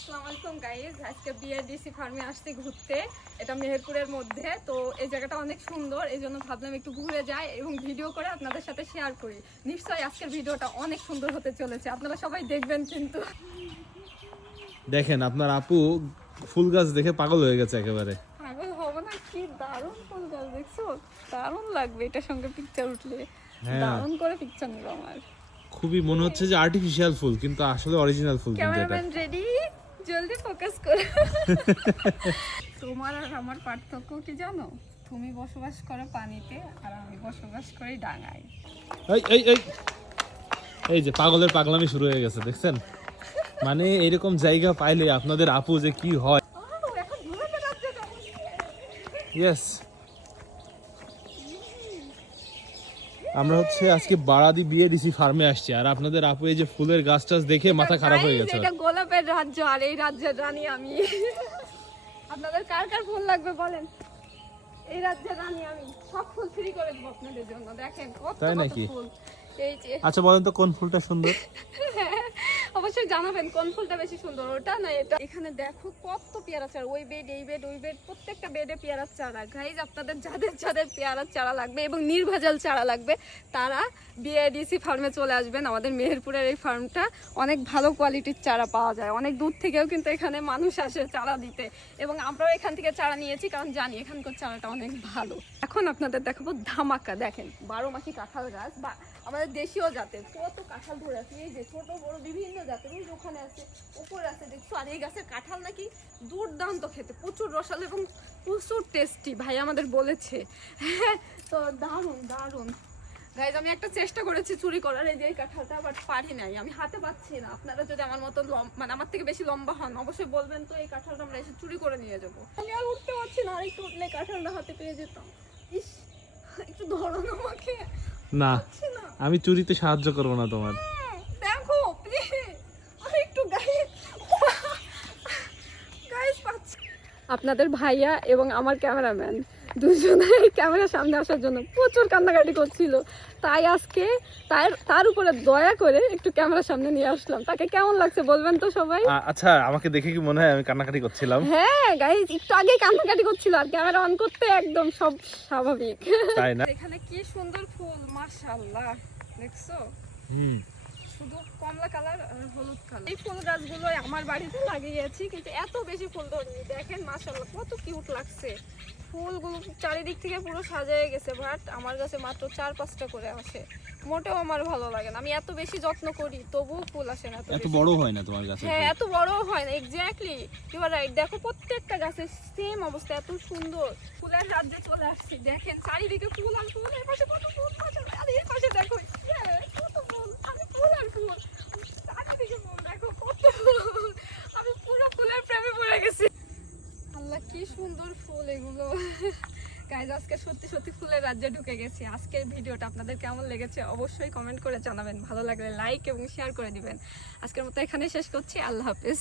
আসসালামু আলাইকুম গাইজ আজকে বিআরডিসি ফার্মে আসতে ঘুরতে। এটা মেহেরপুরের মধ্যে। তো এই জায়গাটা অনেক সুন্দর এই জন্য ভাবলাম একটু ঘুরে যাই এবং ভিডিও করে আপনাদের সাথে শেয়ার করি। নিশ্চয়ই আজকের ভিডিওটা অনেক সুন্দর হতে চলেছে। আপনারা সবাই দেখবেন কিন্তু। দেখেন আপনার আপু ফুল গাছ দেখে পাগল হয়ে গেছে একেবারে। পাগল হব না কি দারুণ ফুল গাছ দেখছ? দারুণ লাগবে এটার সঙ্গে পিকচার উঠলে। হ্যাঁ। দারুণ করে পিকচার নিল আমার। খুবই মনে হচ্ছে যে আর্টিফিশিয়াল ফুল কিন্তু আসলে অরিজিনাল ফুল কিন্তু এটা। ক্যামেরাম্যান রেডি জলদি ফোকাস করো। তোমার আর আমার পার্থক্য কি জানো? তুমি বসবাস করো পানিতে আর আমি বসবাস করি ডাঙায়। এই এই এই। এই যে পাগলের পাগলামি শুরু হয়ে গেছে দেখছেন? মানে এরকম জায়গা পাইলে আপনাদের আপু যে কি হয়? ইয়েস আমরা হচ্ছে আজকে বাড়াদি বিয়ে দিছি ফার্মে আসছি। আর আপনাদের আপু এই যে ফুলের গাছ টাছ দেখে মাথা খারাপ হয়ে গেছে। এটা গোলাপের রাজ্য আর এই রাজ্যের রানী আমি। আপনাদের কার কার ফুল লাগবে বলেন? এই রাজ্যের রানী আমি। সব ফুল ফ্রি করে দেব আপনাদের জন্য। দেখেন কত তাই নাকি? ফুল। এই যে। আচ্ছা বলেন তো কোন ফুলটা সুন্দর? অবশ্যই জানাবেন কোন ফুলটা বেশি সুন্দর, ওটা না এটা? এখানে দেখো কত পেয়ারা চারা, ওই বেড এই বেড ওই বেড প্রত্যেকটা বেডে পেয়ারার চারা। গাইজ আপনাদের যাদের যাদের পেয়ারার চারা লাগবে এবং নির্ভেজাল চারা লাগবে, তারা বিআইডিসি ফার্মে চলে আসবেন। আমাদের মেহেরপুরের এই ফার্মটা অনেক ভালো কোয়ালিটির চারা পাওয়া যায়। অনেক দূর থেকেও কিন্তু এখানে মানুষ আসে চারা দিতে। এবং আমরাও এখান থেকে চারা নিয়েছি, কারণ জানি এখানকার চারাটা অনেক ভালো। এখন আপনাদের দেখাবো ধামাকা। দেখেন, বারো মাসি কাঁঠাল গাছ, বা আমাদের দেশীয় জাতের কত কাঁঠাল ধরে আছে। এই যে ছোট, বড়, বিভিন্ন জাতের ওই ওখানে আছে উপরে আছে দেখছ? আর এই গাছের কাঁঠাল নাকি দুর্দান্ত খেতে প্রচুর রসালো এবং প্রচুর টেস্টি ভাই আমাদের বলেছে। হ্যাঁ তো দারুণ দারুণ। গাইজ আমি একটা চেষ্টা করেছি চুরি করার এই যে এই কাঁঠালটা বাট পারি নাই। আমি হাতে পাচ্ছি না। আপনারা যদি আমার মতো মানে আমার থেকে বেশি লম্বা হন অবশ্যই বলবেন তো এই কাঁঠালটা আমরা এসে চুরি করে নিয়ে যাব। আমি আর উঠতে পারছি না আর একটু উঠলে কাঁঠালটা হাতে পেয়ে যেতাম। ইস একটু ধরো না আমাকে। না আমি চুরিতে সাহায্য করব না তোমার দেখো প্লিজ আমি একটু গাইস গাইস পাচ্ছি আপনাদের ভাইয়া এবং আমার ক্যামেরাম্যান। দুজনেই ক্যামেরার সামনে আসার জন্য প্রচুর কান্নাকাটি করছিল। তাই আজকে তার তার উপরে দয়া করে একটু ক্যামেরার সামনে নিয়ে আসলাম। তাকে কেমন লাগছে বলবেন তো সবাই? আচ্ছা আমাকে দেখে কি মনে হয় আমি কান্নাকাটি করছিলাম? হ্যাঁ গাইস একটু আগেই কান্নাকাটি করছিল আর ক্যামেরা অন করতে একদম সব স্বাভাবিক। তাই না? এখানে কি সুন্দর ফুল মাশাআল্লাহ। দেখছ? হুম। শুধু কমলা কালার আর হলুদ কালার। এই ফুল গাছগুলো আমার বাড়িতে লাগিয়েছি কিন্তু এত বেশি ফুল ধরেনি। দেখেন মাশাআল্লাহ কত কিউট লাগছে। ফুলগুলো চারিদিক থেকে পুরো সাজায় গেছে বাট আমার কাছে মাত্র চার পাঁচটা করে আসে। মোটেও আমার ভালো লাগে না। আমি এত বেশি যত্ন করি তবুও ফুল আসে না এত বড় হয় না তোমার কাছে হ্যাঁ এত বড় হয় না এক্স্যাক্টলি ইউ আর রাইট দেখো প্রত্যেকটা গাছের সেম অবস্থা এত সুন্দর। ফুলের রাজ্যে চলে আসছি দেখেন চারিদিকে ফুল আর ফুল এই পাশে কত ফুল মাশাআল্লাহ। আর এই পাশে দেখো yes, কত ফুল আমি ফুল আর ফুল চারিদিকে ফুল দেখো কত ফুল আমি পুরো ফুলের প্রেমে পড়ে গেছি আল্লাহ কি সুন্দর ফুল এগুলো। গাইজ আজকে সত্যি সত্যি ফুলের রাজ্যে ঢুকে গেছি। আজকের ভিডিওটা আপনাদের কেমন লেগেছে অবশ্যই কমেন্ট করে জানাবেন। ভালো লাগলে লাইক এবং শেয়ার করে দিবেন। আজকের মতো এখানে শেষ করছি। আল্লাহ হাফেজ।